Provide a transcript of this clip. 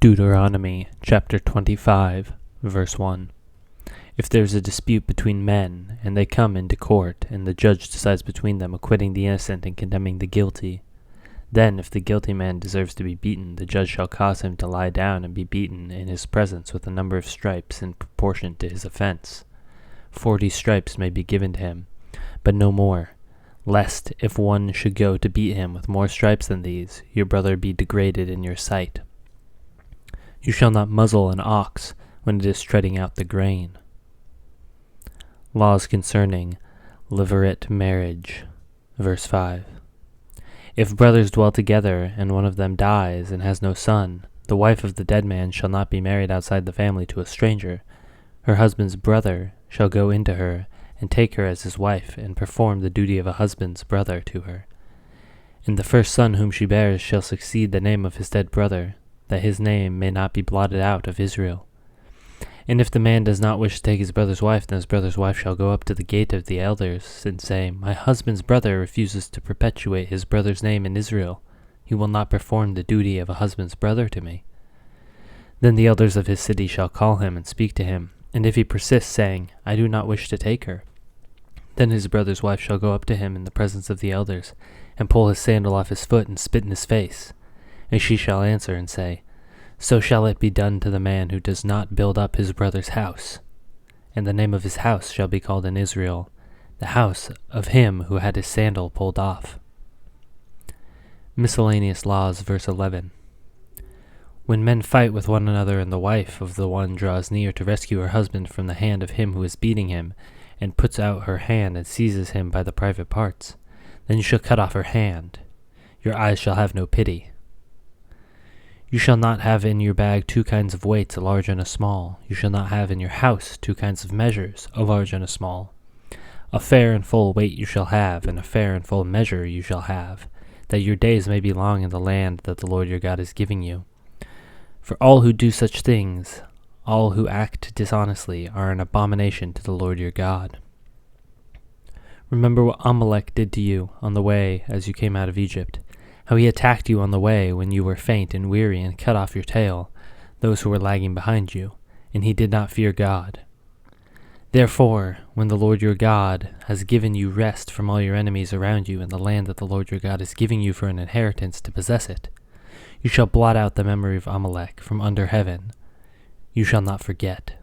Deuteronomy Chapter 25, verse 1. If there is a dispute between men, and they come into court, and the judge decides between them, acquitting the innocent and condemning the guilty, then if the guilty man deserves to be beaten, the judge shall cause him to lie down and be beaten in his presence with a number of stripes in proportion to his offense. 40 stripes may be given to him, but no more, lest, if one should go to beat him with more stripes than these, your brother be degraded in your sight. You shall not muzzle an ox when it is treading out the grain. Laws concerning Levirate marriage. Verse 5. If brothers dwell together, and one of them dies and has no son, the wife of the dead man shall not be married outside the family to a stranger. Her husband's brother shall go into her, and take her as his wife, and perform the duty of a husband's brother to her. And the first son whom she bears shall succeed the name of his dead brother, that his name may not be blotted out of Israel. And if the man does not wish to take his brother's wife, then his brother's wife shall go up to the gate of the elders, and say, My husband's brother refuses to perpetuate his brother's name in Israel. He will not perform the duty of a husband's brother to me. Then the elders of his city shall call him and speak to him, and if he persists, saying, I do not wish to take her, then his brother's wife shall go up to him in the presence of the elders, and pull his sandal off his foot, and spit in his face. And she shall answer and say, So shall it be done to the man who does not build up his brother's house. And the name of his house shall be called in Israel, the house of him who had his sandal pulled off. Miscellaneous laws, verse 11. When men fight with one another, and the wife of the one draws near to rescue her husband from the hand of him who is beating him, and puts out her hand and seizes him by the private parts, then you shall cut off her hand. Your eyes shall have no pity. You shall not have in your bag 2 kinds of weights, a large and a small. You shall not have in your house 2 kinds of measures, a large and a small. A fair and full weight you shall have, and a fair and full measure you shall have, that your days may be long in the land that the Lord your God is giving you. For all who do such things, all who act dishonestly, are an abomination to the Lord your God. Remember what Amalek did to you on the way as you came out of Egypt, how he attacked you on the way when you were faint and weary, and cut off your tail, those who were lagging behind you, and he did not fear God. Therefore, when the Lord your God has given you rest from all your enemies around you in the land that the Lord your God is giving you for an inheritance to possess it, you shall blot out the memory of Amalek from under heaven. You shall not forget.